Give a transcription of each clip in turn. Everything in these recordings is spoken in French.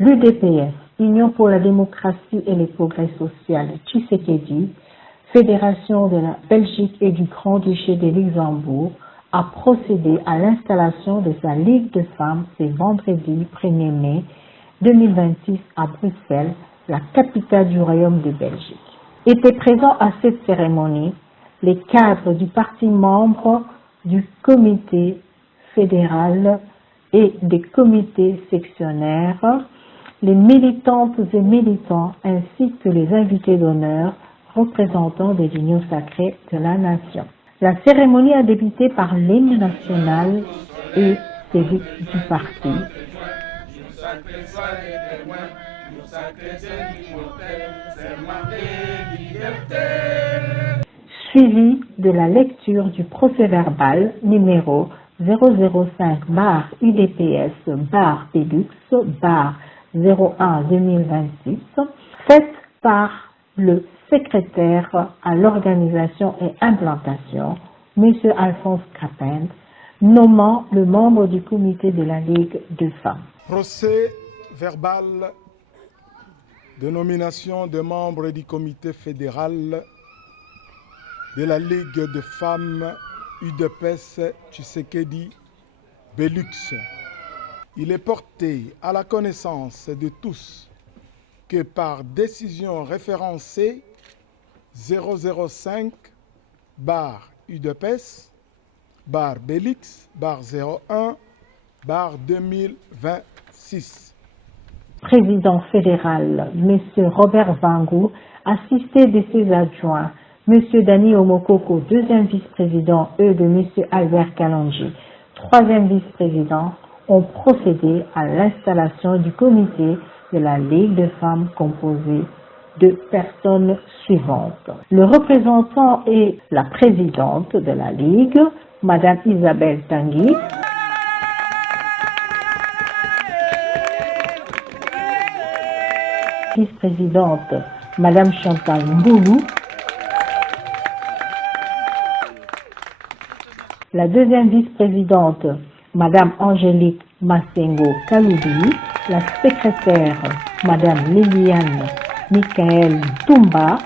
L'UDPS, Union pour la démocratie et le progrès social, Tshisekedi, Fédération de la Belgique et du Grand-Duché de Luxembourg, a procédé à l'installation de sa Ligue de femmes ce vendredi 1er mai 2026 à Bruxelles, la capitale du Royaume de Belgique. Étaient présents à cette cérémonie les cadres du parti membres du comité fédéral et des comités sectionnaires, les militantes et militants ainsi que les invités d'honneur représentants des unions sacrées de la nation. La cérémonie a débuté par l'hymne national et celui du parti. Suivi de la lecture du procès-verbal numéro 005-UDPS-Belux-01-2026, faite par le secrétaire à l'organisation et implantation, M. Alphonse Crapin, nommant le membre du comité de la Ligue de femmes. Procès verbal de nomination de membres du comité fédéral de la Ligue de femmes UDPS Tshisekedi Belux. Il est porté à la connaissance de tous que par décision référencée 005-Belix-01-2026. Président fédéral, M. Robert Vangou, assisté de ses adjoints, M. Dani Omokoko, deuxième vice-président, de M. Albert Kalonji, troisième vice-président, ont procédé à l'installation du comité de la Ligue de femmes composée de personnes suivantes. Le représentant et la présidente de la Ligue, Mme Isabelle Tanguy, vice-présidente, Mme Chantal Mboulou, la deuxième vice-présidente, Mme Angélique Massengo Kaloubi, la secrétaire, Mme Liliane Michael Toumba,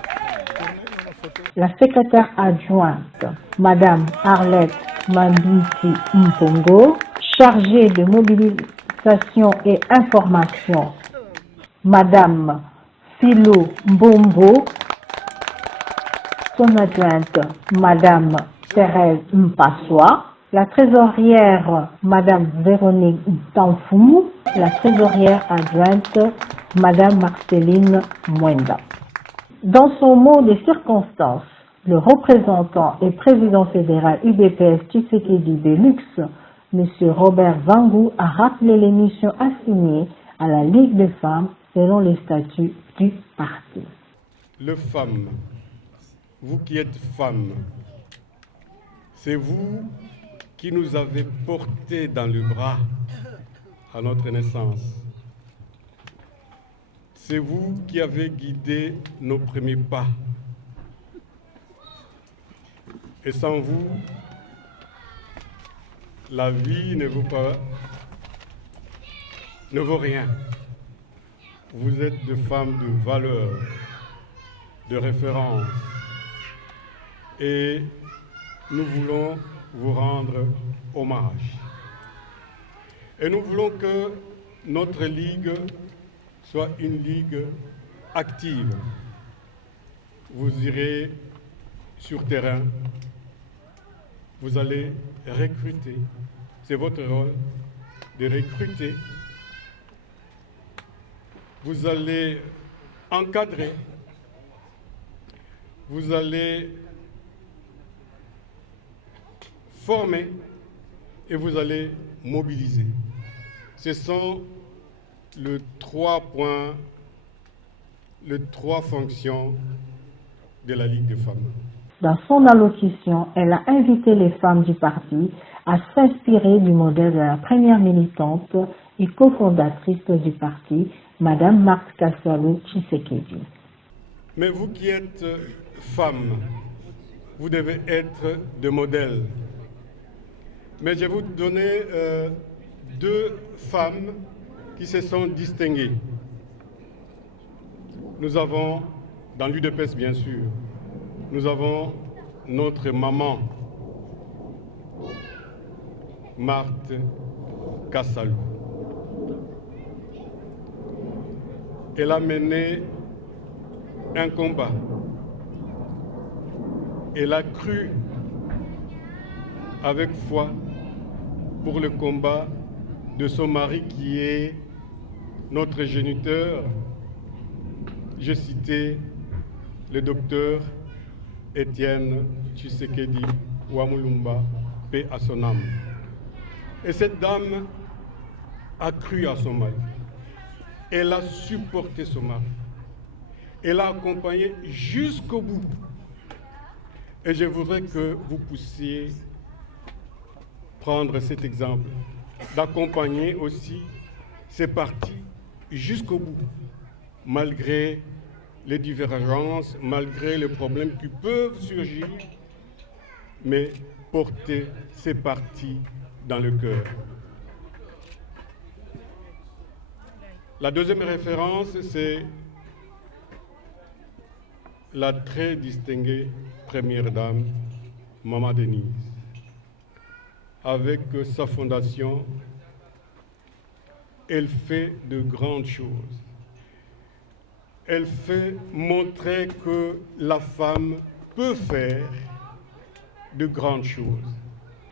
la secrétaire adjointe, Mme Arlette Mambinti Mpongo, chargée de mobilisation et information, Madame Philo Mbombo, son adjointe, Madame Thérèse Mpassoa, la trésorière, Madame Véronique Tanfou, la trésorière adjointe, Madame Marceline Mwenda. Dans son mot de circonstance, le représentant et président fédéral UDPS Tshisekedi Belux, M. Robert Vangou, a rappelé les missions assignées à la Ligue des femmes selon les statuts du parti. Les femmes, vous qui êtes femmes, c'est vous qui nous avez portés dans le bras à notre naissance. C'est vous qui avez guidé nos premiers pas. Et sans vous, la vie ne vaut rien. Vous êtes des femmes de valeur, de référence. Et nous voulons vous rendre hommage. Et nous voulons que notre ligue soit une ligue active. Vous irez sur terrain, vous allez recruter. C'est votre rôle de recruter. Vous allez encadrer. Vous allez former et vous allez mobiliser. Ce sont les trois fonctions de la Ligue des femmes. Dans son allocution, elle a invité les femmes du parti à s'inspirer du modèle de la première militante et cofondatrice du parti, Mme Marthe Kassalu Tshisekedi. Mais vous qui êtes femmes, vous devez être des modèles. Mais je vais vous donner deux femmes qui se sont distingués. Nous avons, dans l'UDPS bien sûr, nous avons notre maman, Marthe Kassalou. Elle a mené un combat. Elle a cru avec foi pour le combat de son mari qui est notre géniteur. Je citais le docteur Étienne Tshisekedi Wamulumba, paix à son âme. Et cette dame a cru à son mari. Elle a supporté son mari. Elle a accompagné jusqu'au bout. Et je voudrais que vous puissiez prendre cet exemple, d'accompagner aussi ces partis jusqu'au bout, malgré les divergences, malgré les problèmes qui peuvent surgir, mais porter ces partis dans le cœur. La deuxième référence, c'est la très distinguée première dame, Maman Denise, avec sa fondation, elle fait de grandes choses. Elle fait montrer que la femme peut faire de grandes choses.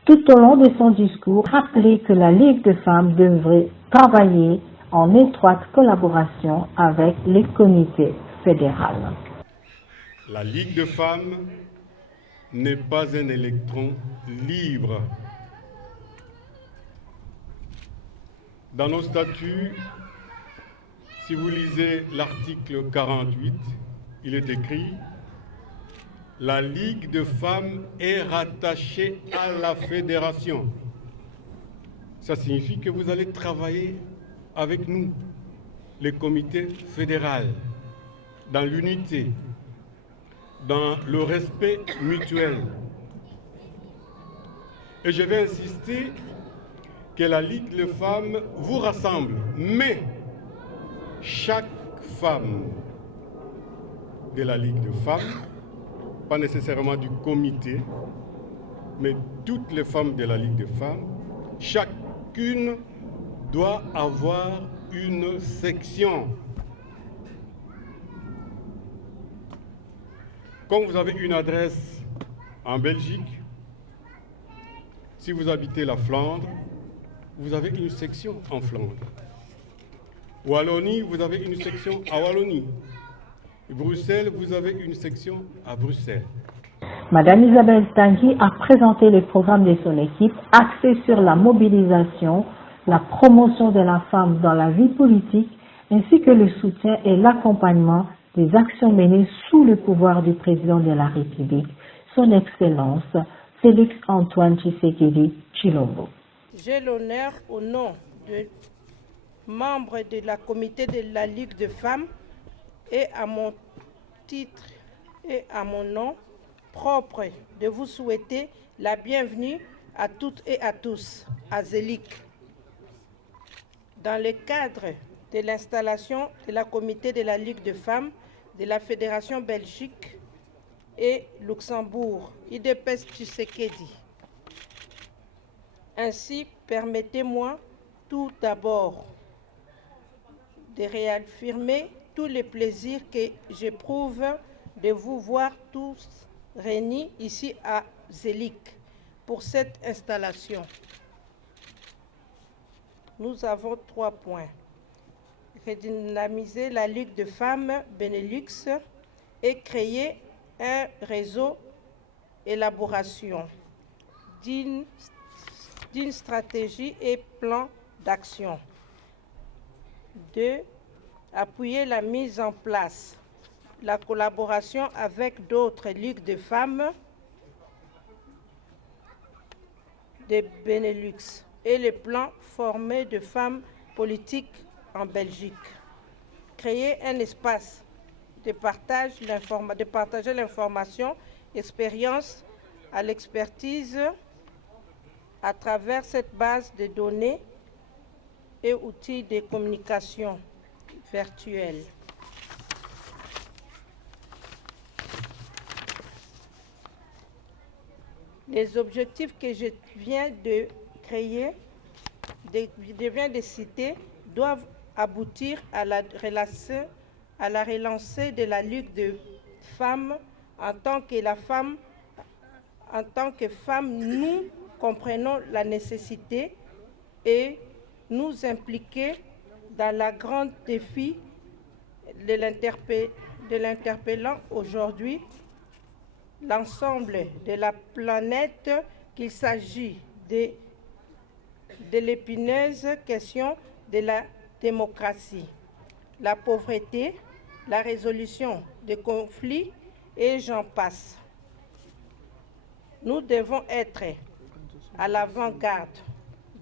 Tout au long de son discours, rappelez que la Ligue de femmes devrait travailler en étroite collaboration avec les comités fédéraux. La Ligue de femmes n'est pas un électron libre. Dans nos statuts, si vous lisez l'article 48, il est écrit « La Ligue de femmes est rattachée à la fédération ». Ça signifie que vous allez travailler avec nous, les comités fédéraux, dans l'unité, dans le respect mutuel. Et je vais insister que la Ligue de femmes vous rassemble, mais chaque femme de la Ligue de femmes, pas nécessairement du comité, mais toutes les femmes de la Ligue de femmes, chacune doit avoir une section. Comme vous avez une adresse en Belgique, si vous habitez la Flandre, vous avez une section en Flandre. Wallonie, vous avez une section à Wallonie. Bruxelles, vous avez une section à Bruxelles. Madame Isabelle Tanguy a présenté les programmes de son équipe axés sur la mobilisation, la promotion de la femme dans la vie politique, ainsi que le soutien et l'accompagnement des actions menées sous le pouvoir du président de la République, son Excellence Félix Antoine Tshisekedi Tshilombo. J'ai l'honneur, au nom de membres de la comité de la Ligue de femmes et à mon titre et à mon nom propre, de vous souhaiter la bienvenue à toutes et à tous à Zélik. Dans le cadre de l'installation de la comité de la Ligue de femmes de la Fédération Belgique et Luxembourg, UDPS Tshisekedi. Ainsi, permettez-moi tout d'abord de réaffirmer tous les plaisirs que j'éprouve de vous voir tous réunis ici à Zélik pour cette installation. Nous avons 3 points. Redynamiser la Ligue de femmes Benelux et créer un réseau d'élaboration d'une stratégie et plan d'action. 2. Appuyer la mise en place, la collaboration avec d'autres ligues de femmes de Benelux et les plans formés de femmes politiques en Belgique. Créer un espace de partager l'information, expérience à l'expertise à travers cette base de données et outils de communication virtuelle. Les objectifs que je viens de créer, je viens de citer, doivent aboutir à la relancée de la Ligue de femmes. En tant que femmes, nous comprenons la nécessité et nous impliquer dans le grand défi de l'interpellant aujourd'hui l'ensemble de la planète, qu'il s'agit de l'épineuse question de la démocratie, la pauvreté, la résolution des conflits et j'en passe. Nous devons être à l'avant-garde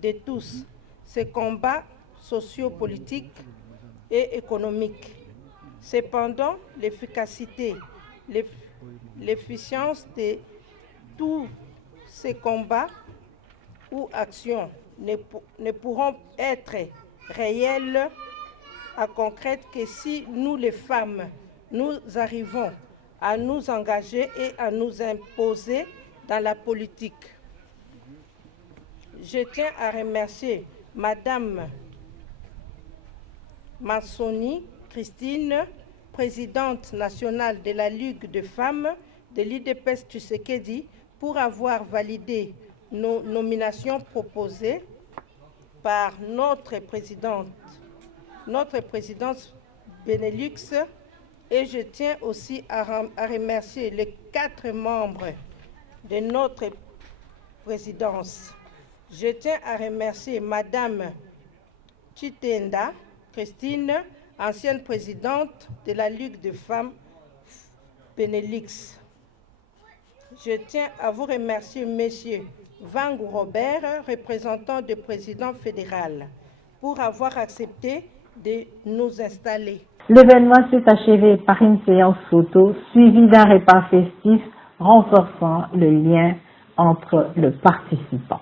de tous ces combats sociopolitiques et économiques. Cependant, l'efficacité, l'efficience de tous ces combats ou actions ne pourront être réelles et concrètes que si nous, les femmes, nous arrivons à nous engager et à nous imposer dans la politique. Je tiens à remercier Madame Massoni Christine, présidente nationale de la Ligue de femmes de l'IDPS Tshisekedi, pour avoir validé nos nominations proposées par notre présidente Benelux. Et je tiens aussi à remercier les 4 membres de notre présidence. Je tiens à remercier Madame Chitenda Christine, ancienne présidente de la Ligue de femmes Benelux. Je tiens à vous remercier, Monsieur Vangu Robert, représentant du président fédéral, pour avoir accepté de nous installer. L'événement s'est achevé par une séance photo suivie d'un repas festif renforçant le lien entre les participants.